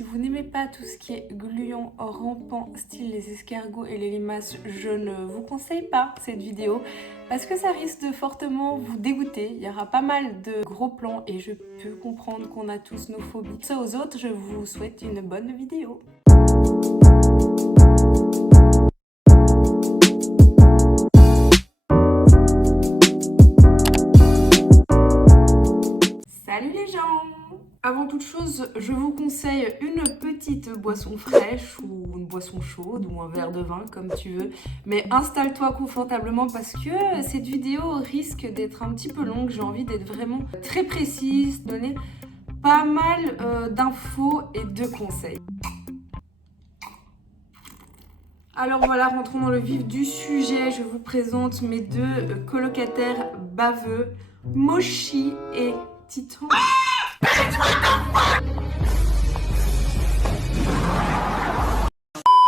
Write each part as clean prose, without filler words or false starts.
si vous n'aimez pas tout ce qui est gluant, rampant, style les escargots et les limaces, je ne vous conseille pas cette vidéo parce que ça risque de fortement vous dégoûter. Il y aura pas mal de gros plans et je peux comprendre qu'on a tous nos phobies. Ça aux autres, je vous souhaite une bonne vidéo. Salut les gens! Avant toute chose, je vous conseille une petite boisson fraîche ou une boisson chaude ou un verre de vin comme tu veux. Mais installe-toi confortablement parce que cette vidéo risque d'être un petit peu longue. J'ai envie d'être vraiment très précise, donner pas mal d'infos et de conseils. Alors voilà, rentrons dans le vif du sujet. Je vous présente mes deux colocataires baveux, Mochi et Titan.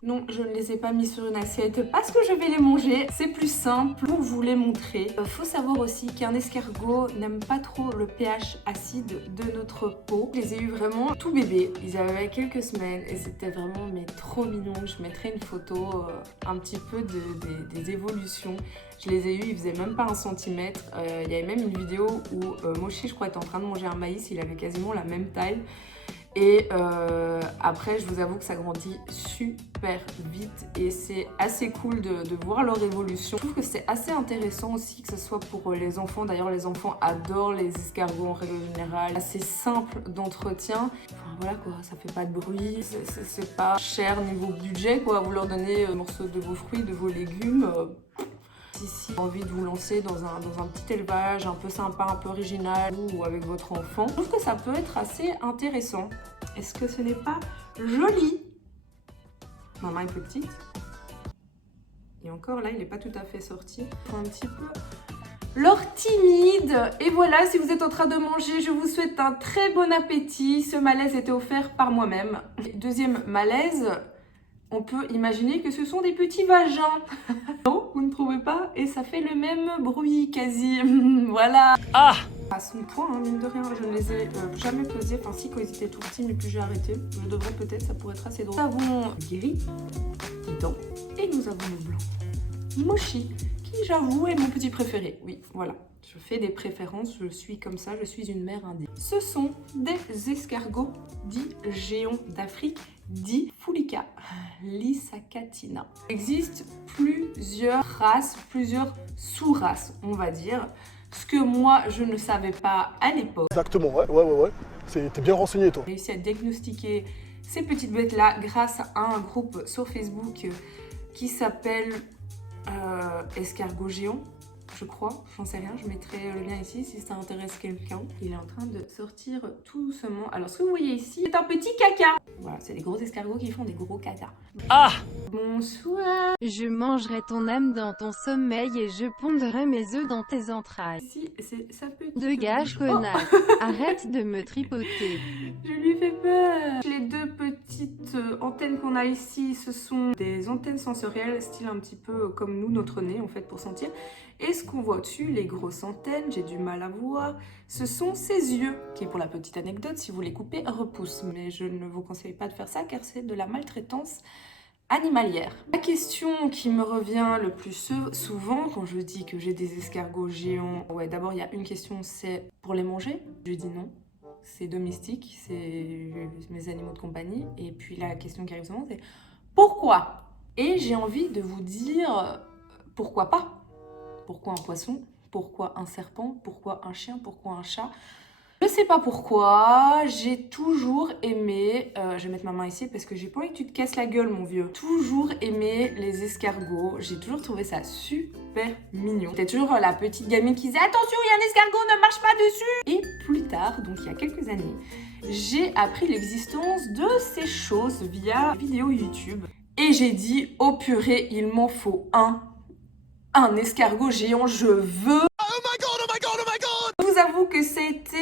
Non, je ne les ai pas mis sur une assiette parce que je vais les manger. C'est plus simple pour vous les montrer. Faut savoir aussi qu'un escargot n'aime pas trop le pH acide de notre peau. Je les ai eu vraiment tout bébé. Ils avaient quelques semaines et c'était vraiment trop mignon. Je mettrai une photo un petit peu des évolutions. Je les ai eus, ils faisaient même pas 1 cm. Il y avait même une vidéo où Mochi, je crois, était en train de manger un maïs. Il avait quasiment la même taille. Et après, je vous avoue que ça grandit super vite et c'est assez cool de voir leur évolution. Je trouve que c'est assez intéressant aussi que ce soit pour les enfants. D'ailleurs, les enfants adorent les escargots en règle générale. Assez simple d'entretien. Enfin voilà quoi, ça fait pas de bruit, c'est pas cher niveau budget quoi. Vous leur donnez un morceau de vos fruits, de vos légumes. Si vous avez envie de vous lancer dans un petit élevage un peu sympa, un peu original ou avec votre enfant, je trouve que ça peut être assez intéressant. Est-ce que ce n'est pas joli? Maman est petite. Et encore là, il n'est pas tout à fait sorti. Un petit peu l'or timide. Et voilà, si vous êtes en train de manger, je vous souhaite un très bon appétit. Ce malaise était offert par moi-même. Deuxième malaise, on peut imaginer que ce sont des petits vagins. Non, vous ne trouvez pas? Et ça fait le même bruit quasi. Voilà. Ah! À son point, hein, mine de rien, je ne les ai jamais pesés. Enfin si, quand ils étaient tout petits, mais plus j'ai arrêté. Je devrais peut-être, ça pourrait être assez drôle. Nous avons gris, Titan, et nous avons le blanc, Mochi, qui j'avoue est mon petit préféré. Oui, voilà. Je fais des préférences, je suis comme ça, je suis une mère indienne. Ce sont des escargots dits géants d'Afrique, dits Fulica lissacatina. Il existe plusieurs races, plusieurs sous-races, on va dire. Ce que moi, je ne savais pas à l'époque. Exactement, ouais. T'es bien renseigné, toi. J'ai réussi à diagnostiquer ces petites bêtes-là grâce à un groupe sur Facebook qui s'appelle Escargot Géant. Je crois, j'en sais rien, je mettrai le lien ici si ça intéresse quelqu'un. Il est en train de sortir tout doucement. Alors ce que vous voyez ici, c'est un petit caca. Voilà, c'est des gros escargots qui font des gros caca. Ah! Bonsoir. Je mangerai ton âme dans ton sommeil et je pondrai mes œufs dans tes entrailles. Ici, c'est sa petite... Dégage, connasse. Arrête de me tripoter. Je lui fais peur. Les deux petites antennes qu'on a ici, ce sont des antennes sensorielles, style un petit peu comme nous, notre nez en fait, pour sentir. Et ce qu'on voit au-dessus, les grosses antennes, j'ai du mal à voir, ce sont ses yeux, qui pour la petite anecdote, si vous les coupez, repoussent. Mais je ne vous conseille pas de faire ça car c'est de la maltraitance animalière. La question qui me revient le plus souvent quand je dis que j'ai des escargots géants, ouais, d'abord il y a une question, c'est pour les manger? Je dis non. C'est domestique, c'est mes animaux de compagnie. Et puis la question qui arrive souvent, c'est pourquoi? Et j'ai envie de vous dire pourquoi pas? Pourquoi un poisson? Pourquoi un serpent? Pourquoi un chien? Pourquoi un chat? Je sais pas pourquoi, j'ai toujours aimé, je vais mettre ma main ici parce que j'ai pas envie que tu te casses la gueule mon vieux. Toujours aimé les escargots, j'ai toujours trouvé ça super mignon. J'étais toujours la petite gamine qui disait attention, il y a un escargot, ne marche pas dessus. Et plus tard, donc il y a quelques années, j'ai appris l'existence de ces choses via vidéo YouTube. Et j'ai dit oh purée, il m'en faut un escargot géant, je veux. Oh my god, oh my god, oh my god. Je vous avoue que ça a été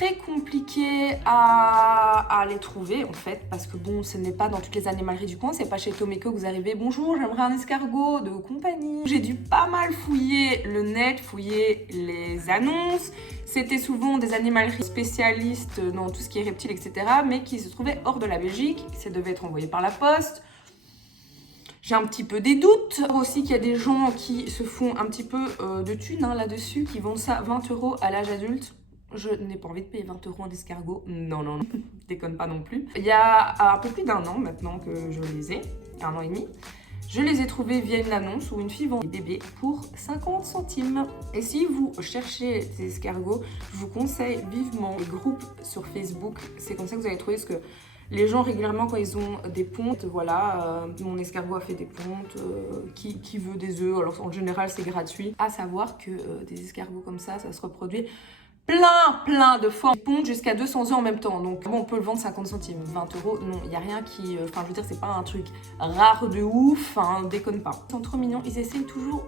très compliqué à les trouver en fait, parce que bon, ce n'est pas dans toutes les animaleries du coin, c'est pas chez Tomeko que vous arrivez, bonjour, j'aimerais un escargot de compagnie. J'ai dû pas mal fouiller le net, fouiller les annonces. C'était souvent des animaleries spécialistes dans tout ce qui est reptiles, etc., mais qui se trouvaient hors de la Belgique. Ça devait être envoyé par la poste. J'ai un petit peu des doutes. Aussi qu'il y a des gens qui se font un petit peu de thunes là-dessus, qui vendent ça 20 € à l'âge adulte. Je n'ai pas envie de payer 20 € un escargot. Non, non, non, déconne pas non plus. Il y a un peu plus d'1 an maintenant que je les ai, 1 an et demi. Je les ai trouvés via une annonce où une fille vend des bébés pour 50 centimes. Et si vous cherchez des escargots, je vous conseille vivement les groupes sur Facebook. C'est comme ça que vous allez trouver, parce que les gens régulièrement quand ils ont des pontes, voilà, mon escargot a fait des pontes, qui veut des œufs, alors en général c'est gratuit. À savoir que des escargots comme ça se reproduit plein de fois. Ils pondent jusqu'à 200 œufs en même temps, donc bon, on peut le vendre 50 centimes, 20 €, non, il n'y a rien qui... Enfin, je veux dire, c'est pas un truc rare de ouf, hein, déconne pas. Ils sont trop mignons, ils essayent toujours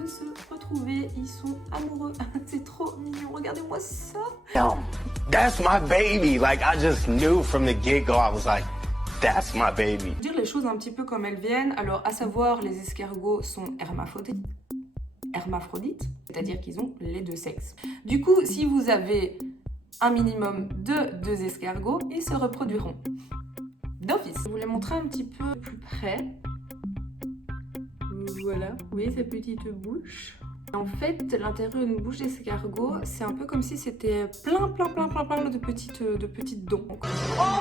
de se retrouver, ils sont amoureux, c'est trop mignon, regardez-moi ça. That's my baby, like I just knew from the get-go, I was like, that's my baby. Dire les choses un petit peu comme elles viennent, alors à savoir, les escargots sont hermaphrodites, c'est-à-dire qu'ils ont les deux sexes. Du coup, si vous avez un minimum de 2 escargots, ils se reproduiront d'office. Je vous les montrer un petit peu plus près. Voilà, vous voyez cette petite bouche. En fait, l'intérieur d'une bouche d'escargot, c'est un peu comme si c'était plein de petites dents. Oh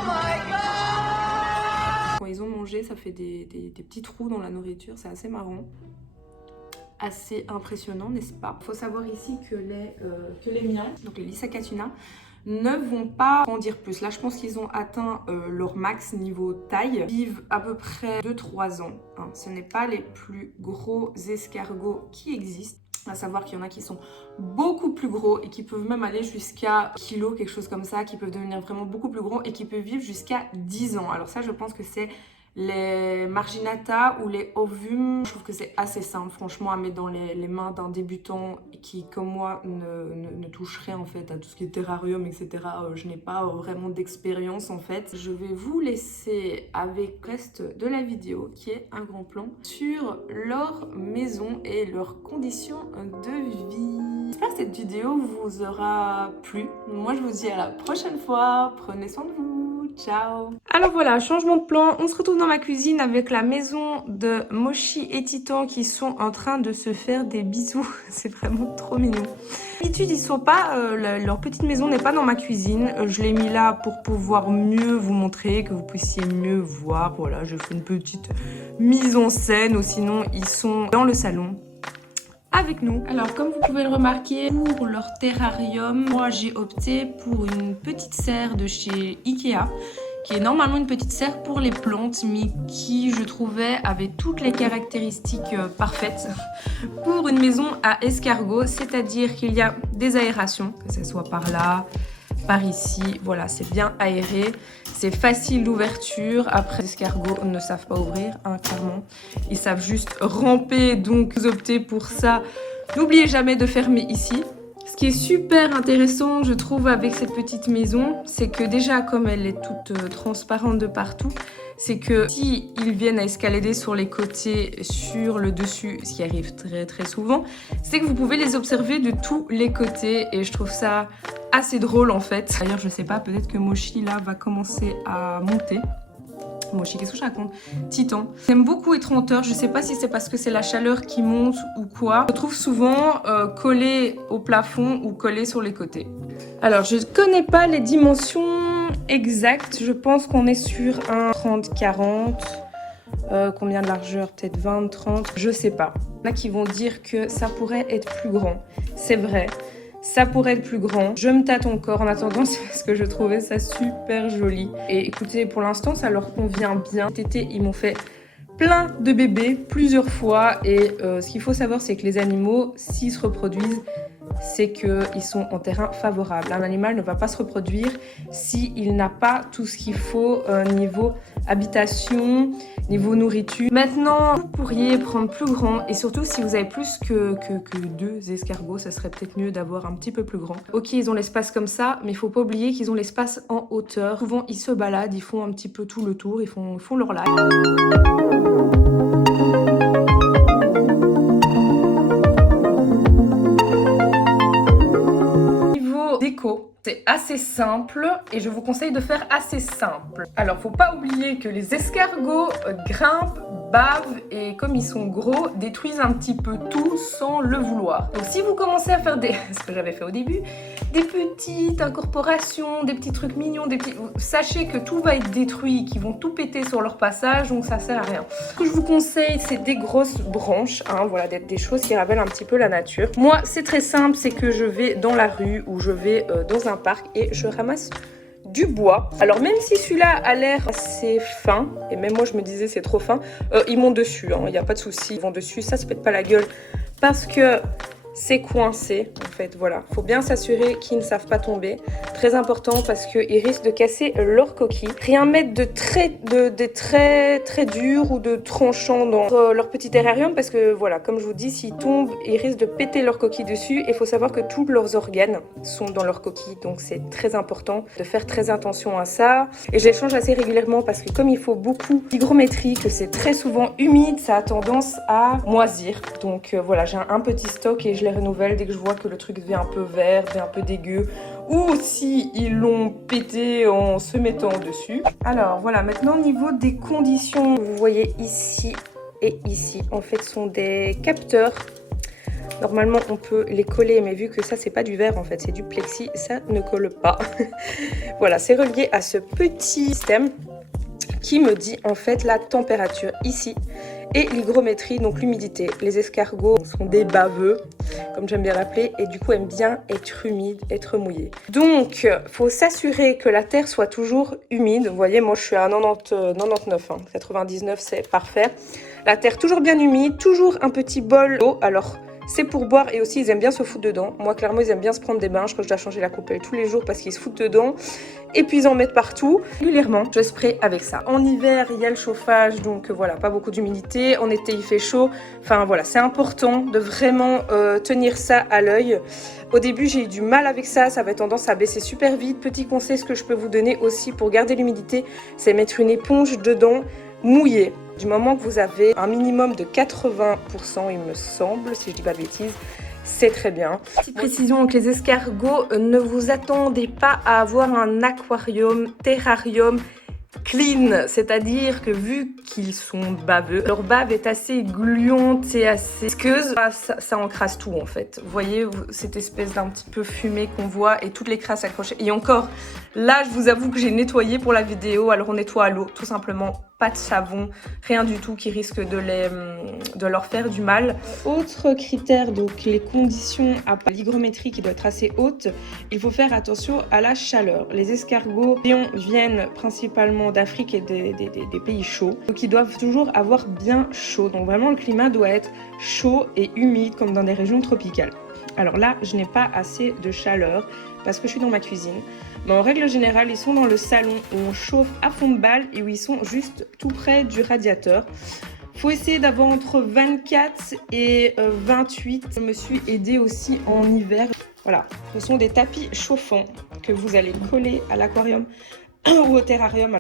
my god! Quand ils ont mangé, ça fait des petits trous dans la nourriture, c'est assez marrant. Assez impressionnant, n'est-ce pas? Il faut savoir ici que les miens, donc les Lysacatuna, ne vont pas grandir plus. Là, je pense qu'ils ont atteint leur max niveau taille. Ils vivent à peu près 2-3 ans. Hein. Ce n'est pas les plus gros escargots qui existent. À savoir qu'il y en a qui sont beaucoup plus gros et qui peuvent même aller jusqu'à kilo, quelque chose comme ça, qui peuvent devenir vraiment beaucoup plus gros et qui peuvent vivre jusqu'à 10 ans. Alors ça, je pense que c'est les marginata ou les ovum. Je trouve que c'est assez simple, franchement, à mettre dans les mains d'un débutant qui, comme moi, ne toucherait en fait à tout ce qui est terrarium, etc. Je n'ai pas vraiment d'expérience en fait. Je vais vous laisser avec le reste de la vidéo, qui est un grand plan sur leur maison et leurs conditions de vie. J'espère que cette vidéo vous aura plu. Moi, je vous dis à la prochaine fois. Prenez soin de vous. Ciao. Alors voilà, changement de plan. On se retrouve dans ma cuisine avec la maison de Mochi et Titan qui sont en train de se faire des bisous. C'est vraiment trop mignon. D'habitude, ils sont pas, leur petite maison n'est pas dans ma cuisine. Je l'ai mis là pour pouvoir mieux vous montrer, que vous puissiez mieux voir. Voilà, je fais une petite mise en scène, ou sinon ils sont dans le salon avec nous. Alors comme vous pouvez le remarquer, pour leur terrarium, moi j'ai opté pour une petite serre de chez Ikea, qui est normalement une petite serre pour les plantes, mais qui je trouvais avait toutes les caractéristiques parfaites pour une maison à escargot, c'est-à-dire qu'il y a des aérations, que ce soit par là, par ici, voilà, c'est bien aéré, c'est facile d'ouverture. Après, les escargots ne savent pas ouvrir, hein, clairement. Ils savent juste ramper, donc vous optez pour ça. N'oubliez jamais de fermer ici. Ce qui est super intéressant, je trouve, avec cette petite maison, c'est que déjà, comme elle est toute transparente de partout, c'est que si ils viennent à escalader sur les côtés, sur le dessus, ce qui arrive très souvent, c'est que vous pouvez les observer de tous les côtés et je trouve ça assez drôle en fait. D'ailleurs, je sais pas, peut-être que Mochi là va commencer à monter. Mochi, qu'est-ce que je raconte? Titan. J'aime beaucoup être en hauteur, je sais pas si c'est parce que c'est la chaleur qui monte ou quoi. Je trouve souvent collé au plafond ou collé sur les côtés. Alors, je connais pas les dimensions exactes, je pense qu'on est sur un 30-40. Combien de largeur? Peut-être 20-30, je sais pas. Il y en a qui vont dire que ça pourrait être plus grand. C'est vrai, ça pourrait être plus grand. Je me tâte encore en attendant, c'est parce que je trouvais ça super joli. Et écoutez, pour l'instant, ça leur convient bien. Cet été, ils m'ont fait plein de bébés plusieurs fois. Et ce qu'il faut savoir, c'est que les animaux, s'ils se reproduisent, c'est qu'ils sont en terrain favorable. Un animal ne va pas se reproduire s'il n'a pas tout ce qu'il faut niveau habitation, niveau nourriture. Maintenant, vous pourriez prendre plus grand et surtout si vous avez plus que 2 escargots, ça serait peut-être mieux d'avoir un petit peu plus grand. Ok, ils ont l'espace comme ça, mais il faut pas oublier qu'ils ont l'espace en hauteur. Souvent, ils se baladent, ils font un petit peu tout le tour, ils font leur live. Niveau déco, c'est assez simple et je vous conseille de faire assez simple. Alors, faut pas oublier que les escargots grimpent, bavent et comme ils sont gros, détruisent un petit peu tout sans le vouloir. Donc si vous commencez à faire ce que j'avais fait au début, des petites incorporations, des petits trucs mignons, sachez que tout va être détruit, qu'ils vont tout péter sur leur passage, donc ça sert à rien. Ce que je vous conseille, c'est des grosses branches, hein, voilà, des choses qui rappellent un petit peu la nature. Moi, c'est très simple, c'est que je vais dans la rue ou je vais dans un parc et je ramasse du bois. Alors même si celui-là a l'air assez fin, et même moi je me disais c'est trop fin, ils montent dessus, il n'y a pas de souci, ils vont dessus, ça se pète pas la gueule parce que c'est coincé en fait, voilà. Faut bien s'assurer qu'ils ne savent pas tomber, très important parce qu'ils risquent de casser leur coquille. Rien mettre de très dur ou de tranchant dans leur petit terrarium parce que voilà, comme je vous dis, s'ils tombent, ils risquent de péter leur coquille dessus et il faut savoir que tous leurs organes sont dans leur coquille, donc c'est très important de faire très attention à ça. Et je les change assez régulièrement parce que comme il faut beaucoup d'hygrométrie, que c'est très souvent humide, ça a tendance à moisir. Donc voilà, j'ai un petit stock et je les renouvelle dès que je vois que le truc devient un peu vert, devient un peu dégueu, ou si ils l'ont pété en se mettant dessus. Alors voilà, maintenant au niveau des conditions, vous voyez ici et ici, en fait sont des capteurs. Normalement on peut les coller, mais vu que ça c'est pas du verre en fait, c'est du plexi, ça ne colle pas. Voilà, c'est relié à ce petit système qui me dit en fait la température ici et l'hygrométrie, donc l'humidité. Les escargots sont des baveux, comme j'aime bien l'appeler, et du coup aiment bien être humides, être mouillés. Donc, faut s'assurer que la terre soit toujours humide. Vous voyez, moi je suis à 99, 99 c'est parfait. La terre toujours bien humide, toujours un petit bol d'eau. Alors, c'est pour boire et aussi ils aiment bien se foutre dedans. Moi clairement ils aiment bien se prendre des bains. Je crois que je dois changer la coupelle tous les jours parce qu'ils se foutent dedans. Et puis ils en mettent partout. Régulièrement je spray avec ça. En hiver il y a le chauffage, donc voilà, pas beaucoup d'humidité. En été il fait chaud. Enfin voilà, c'est important de vraiment tenir ça à l'œil. Au début j'ai eu du mal avec ça, ça avait tendance à baisser super vite. Petit conseil, ce que je peux vous donner aussi pour garder l'humidité, c'est mettre une éponge dedans mouillée. Du moment que vous avez un minimum de 80%, il me semble, si je dis pas de bêtises, c'est très bien. Petite précision, donc les escargots, ne vous attendez pas à avoir un aquarium, terrarium clean, c'est-à-dire que vu qu'ils sont baveux, leur bave est assez gluante et assez visqueuse, ça encrasse tout en fait. Vous voyez cette espèce d'un petit peu fumé qu'on voit et toutes les crasses accrochées. Et encore, là je vous avoue que j'ai nettoyé pour la vidéo, alors on nettoie à l'eau, tout simplement, pas de savon, rien du tout qui risque de leur faire du mal. Autre critère, donc les conditions à l'hygrométrie qui doit être assez haute, il faut faire attention à la chaleur. Les escargots viennent principalement d'Afrique et des pays chauds, donc ils doivent toujours avoir bien chaud. Donc vraiment le climat doit être chaud et humide comme dans des régions tropicales. Alors là, je n'ai pas assez de chaleur parce que je suis dans ma cuisine. Mais en règle générale, ils sont dans le salon où on chauffe à fond de balle et où ils sont juste tout près du radiateur. Faut essayer d'avoir entre 24 et 28. Je me suis aidée aussi en hiver. Voilà, ce sont des tapis chauffants que vous allez coller à l'aquarium ou au terrarium.